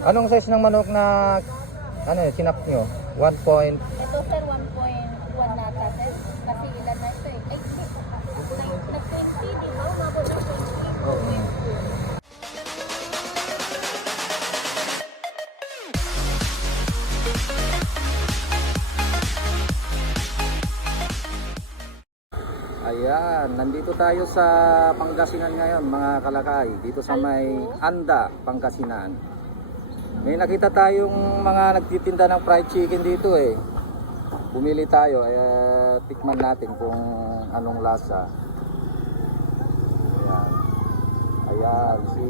Anong size ng manok na sinap nyo? 1 point? Ito sir, 1.1 nata sir. Kasi ilan na ito eh. Ay, hindi. Nag-20, di ba? Umabot ng 20. Oo. Ayan, nandito tayo sa Pangasinan ngayon mga kalakay. Dito sa may Anda, Pangasinan. May nakita tayong mga nagtitinda ng fried chicken dito eh. Bumili tayo, tikman natin kung anong lasa. Ayan, si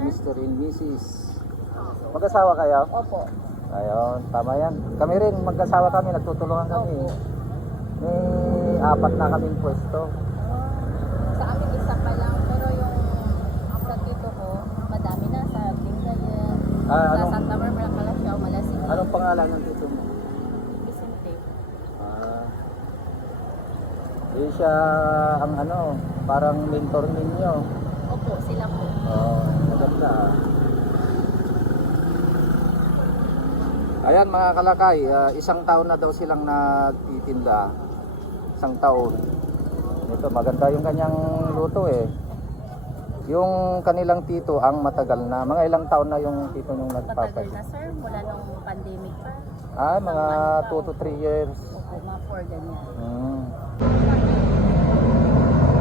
Mr. and Mrs. Mag-asawa kayo? Opo. Ayun, tama yan. Kami rin, mag-asawa kami, nagtutulungan kami. May 4 na kaming pwesto. Sa amin isa pa lang, pero yung sa tito ko, madami na sa Bingayan. Sa Santa Barbara, Calasiao, Malasig. Anong pangalan ng tito mo? Vicente. Siya ang parang mentor ninyo. Opo, sila po. Maganda. Ayan mga kalakay, 1 taon na daw silang nagtitinda. 1 taon. Ito maganda yung kanyang luto eh. Yung kanilang tito ang matagal na. Mga ilang taon na yung tito nung Matagal nagpapalit? na sir, mula nung pandemic pa. Mga 2 to 3 years. Opo, mga 4 ganyan.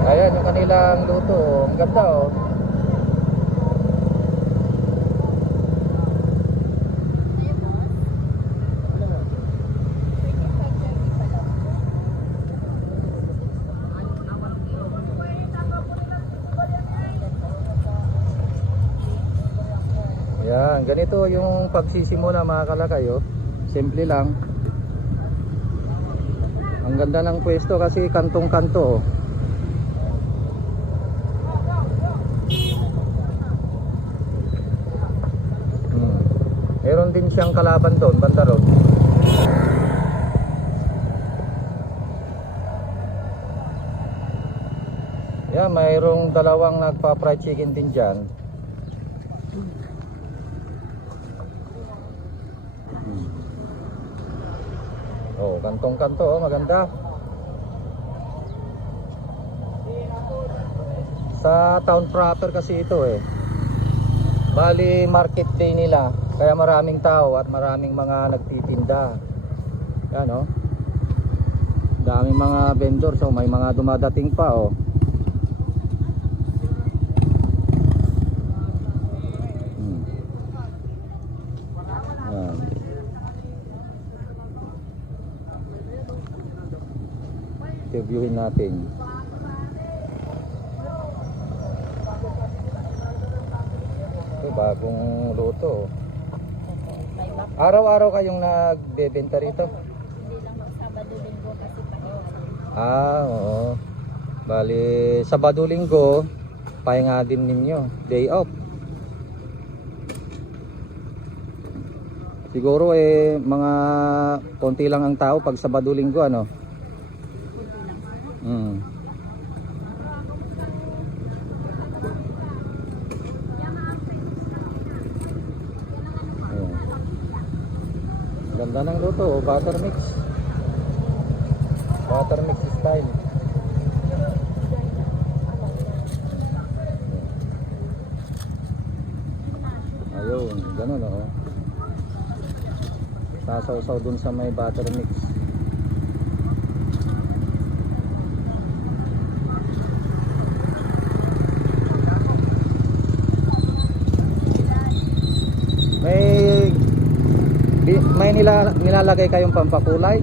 Ayan yung kanilang luto. Ang ganda oh. Yan, ganito yung pagsisimula mga kalakay oh. Simple lang. Ang ganda ng pwesto kasi kantong-kanto oh. Meron din siyang kalaban doon, banda road. Yan, mayroong 2 nagpa-fried chicken din dyan. Kantong-kanto oh, maganda. Sa town proper kasi ito eh. Bali market day nila, kaya maraming tao at maraming mga nagtitinda. Yan oh. Daming mga vendor, so may mga dumadating pa oh. Yan. Interviewin natin. Ito bagong luto. May map. Araw-araw kayong nagbebenta rito? Hindi lang Sabado, Linggo kasi pahinga. Oo. Bali, Sabado, Linggo, pahinga din ninyo. Day off. Siguro mga konti lang ang tao pag Sabado, Linggo ano? Ganda ng luto, butter mix. Butter mix style. Ayun, ganun oh. Sasaw-saw dun sa may butter mix. May nilalagay kayong pampakulay?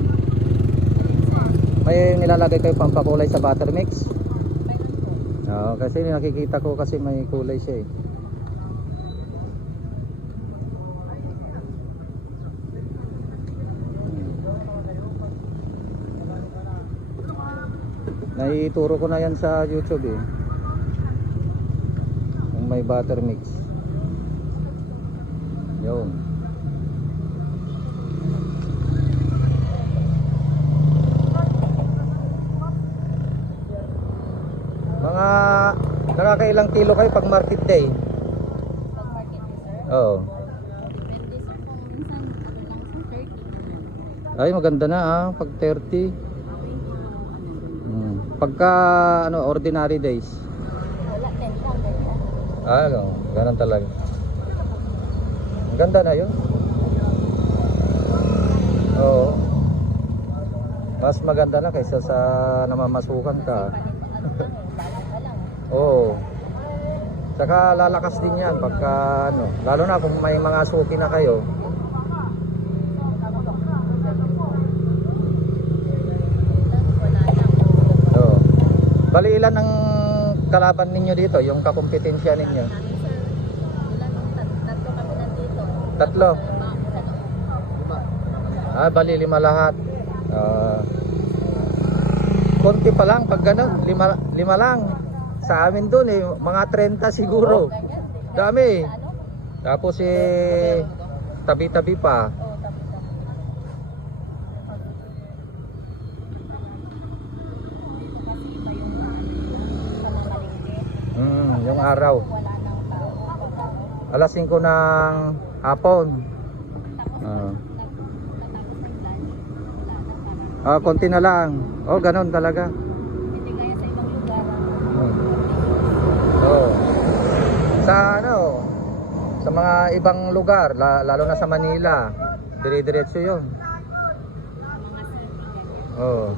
May nilalagay kayong pampakulay sa butter mix? Oo, kasi nakikita ko kasi may kulay siya eh. Naituro ko na yan sa YouTube eh. Yung may butter mix. Yun. Mga nakakailang kilo kayo pag market day? Pag market day, sir? Oo. Ay, maganda na pag 30. Pagka ano, ordinary days. Wala, 10 lang, ganyan. Ganun talaga. Ang ganda na yun. Oo. Mas maganda na kaysa sa namamasukan ka. Ano lang, bago pa lang. Oo. Saka lalakas din yan pagka ano, lalo na kung may mga suki na kayo. Wala lang. Oo. Bali ilan ang kalaban ninyo dito, yung kakompetensya ninyo? Namin, sir, ilan ang tatlo kami nandito. Tatlo? Lima. Bali 5 lahat. Konti pa lang pag ganun, 5 lang. Sa amin doon mga 30 siguro. Ganyan, di ba? Dami. Sa ano? Tapos tabi-tabi pa. Oo, tabi-tabi. Kasi iba yung pamamalingki. Yung araw. Wala nang tao. Pag Alas 5 ng hapon. Tapos Ah. natapos na yung lunch. Wala na, parang Konti na lang. Ganun talaga. hindi gaya sa ibang lugar. Oo. Sa ano, sa mga ibang lugar, lalo na sa Manila, dire-diretso 'yon. Mga city, ganyan. Oo.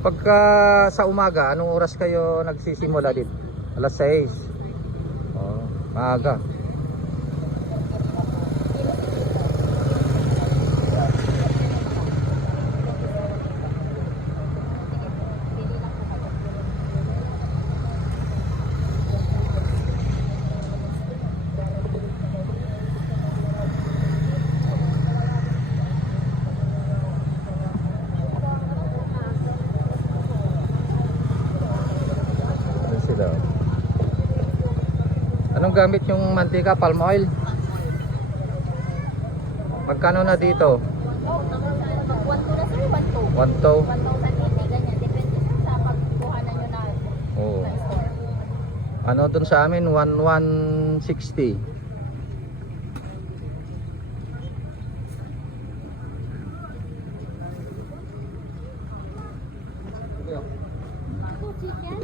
Pagka sa umaga, anong oras kayo nagsisimula dito? Alas 6. Maaga. Pili lang po kayo. Ano sila? Anong gamit yung mantika? Palm oil? Magkano na dito? Oh, pag 1-2 na sir, 1-2. 1 to? 1,080, ganyan. Depende sir sa pagkuhanan nyo na Oo. na store. Ano dun sa amin? 1160. Chicken?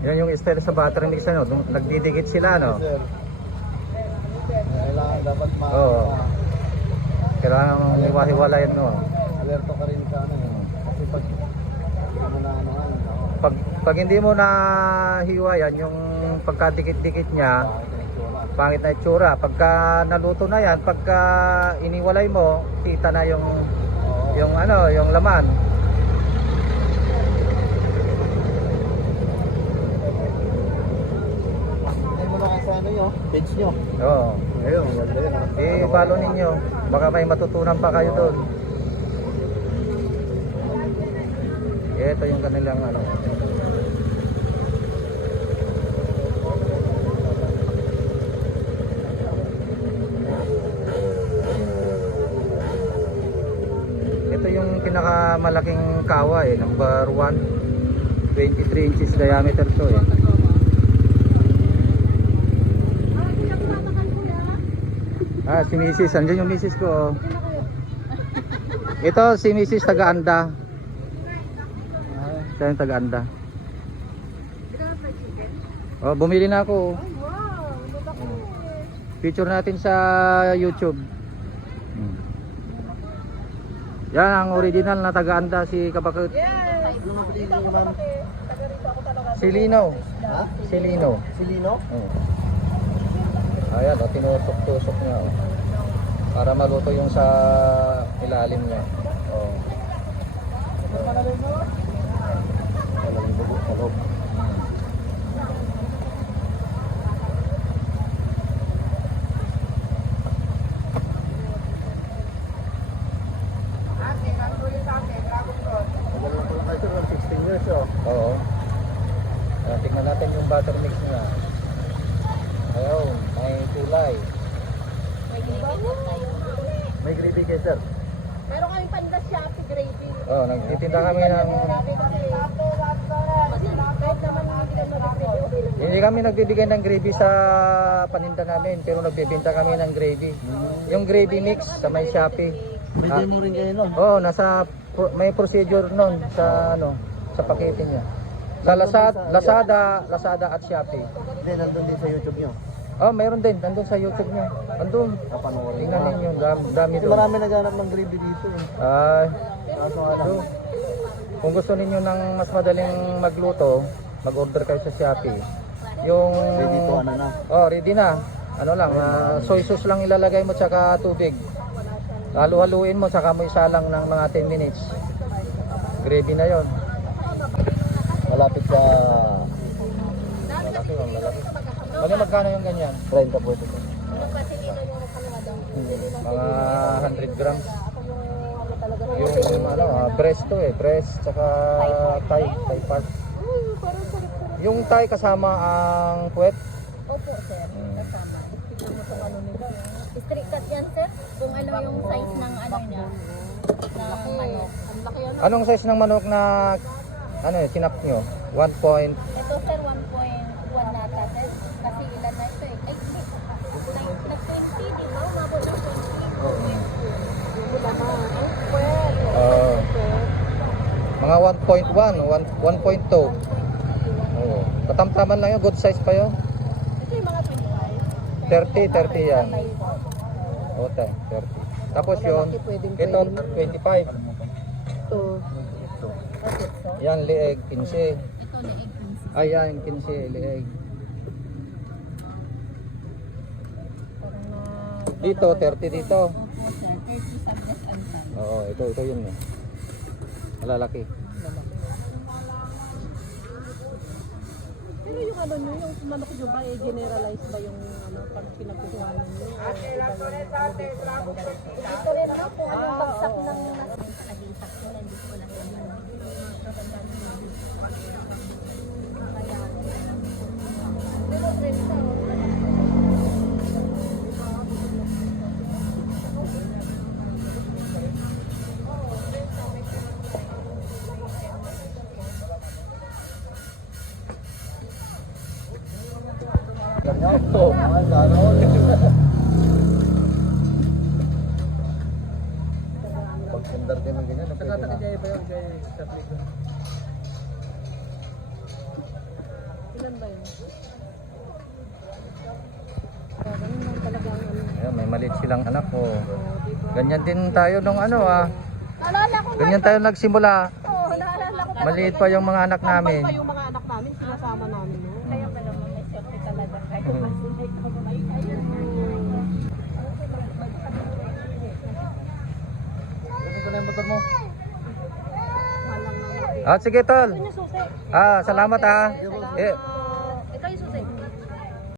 Yan yung style sa battery mix ano, nagdidikit sila no. Sir. Kailangan dapat Oo. Kailangan mong iwahiwalayan no. alerto ka rin sa ano eh. Kasi pag hindi mo na ano Pag hindi mo na hiwayan yung pagkadikit-dikit niya, pangit na itsura. Pagka naluto na yan, pagka iniwalay mo, kita na yung yung laman. Hindi mo na kasi ano yun, page nyo. Oo. Ayun, maganda yun. I-follow ninyo. Baka may matutunan pa kayo doon. Ito yung kanilang ano. Ito yung pinakamalaking kawa number 1. 23 inches diameter to si Mrs. Andiyan yung Mrs. ko. Ito si Mrs. taga-Anda. Siya yung taga-Anda. Bumili na ako. Picture natin sa YouTube. Yan ang original na taga-Anda si Kapakut. Ano nga pili niyo, ma'am? Silino. Ha? Silino. Silino? Ayan, tinusok-tusok niya. Para maluto yung sa ilalim niya. Walang dugo sa loob. Tagal lang pala kayo, sir. 16 years, oh. Oo. Tingnan natin yung butter mix niya. Ayun, may kulay. May gravy tayo. May gravy kayo, sir. Meron kaming panda Shopee gravy. Oh, nagtitinda kami ng... Grabe kasi. Kahit naman hindi ka mag-video. Hindi kami nagbibigay ng gravy sa paninda namin, pero nagbibenta kami ng gravy. Yung gravy mix sa may Shopee. Bigay mo rin kayo, no? Oh, may procedure nun sa sa pakete niya. Sa Lazada at Shopee. Hindi, nandun din sa YouTube nyo. Oh, mayroon din nandun sa YouTube niyo. Nandun. Kapanoorin Tingnan ninyo, dami Kasi doon. marami naghanap ng gravy dito, eh. Ay, Kaso nga lang. kung gusto ninyo ng mas madaling magluto, mag-order kayo sa Shopee. Yung Ready to ano na. Oh, ready na. Ano lang, soy sauce lang ilalagay mo tsaka tubig. Halu-haluin mo tsaka mo isalang ng mga 10 minutes. Gravy na 'yon. Malapit sa Malaki, malaki. Magkano yung ganyan? 30 po ito. Yung kasi nino yung kaliwa daw. Mga 100 grams. Yung breast to breast tsaka thigh part. Parang sarap. Yung thigh kasama ang puwet. Opo, sir. Kasama. Tignan mo kung ano nila. Strict cut yan, sir. Kung ano yung size ng ano niya. Ng manok. Ang laki ano. Anong size ng manok na sinap nyo? 1 point. Ito, sir, 1.1 nata, sir. Kasi ilan na ito eh. Ay, hindi. Nag-20, di ba? Umabot ng 20. Wala na. Ang pwede. Mga 1.1, 1.2. Oo. Katamtaman lang yun, good size pa yun. Ito yung mga 30 yan. Okay, 30. Tapos yun, ito 25. Ito. Yan, lieg, 15. Ito na egg. Ay, yan, 15, lieg. Dito, 30 dito. Opo, sir. 30 sa breast and thigh. Oo, ito yun. Malalaki. Pero yung ano nyo, yung manok nyo ba, generalize ba yung pag pinagkukuhanan nyo? Ito rin no, kung anong bagsak ng naging sakto, hindi ko lang Ito. Pag sundar din ng ganyan, pwede na. Ilan ba yun? Ganun lang talaga ang ano. Ayan, may maliit silang anak ko. Ganyan din tayo nung Naalala ko nga. ganyan tayo nagsimula. Oo, naalala ko. Maliit pa yung mga anak namin. Pa yung mga anak namin, sinasama namin. No? Kaya ka naman may swerte talaga. Kaya Ganun ko na yung motor mo. Walang naman. Sige tol. Ano susi? Salamat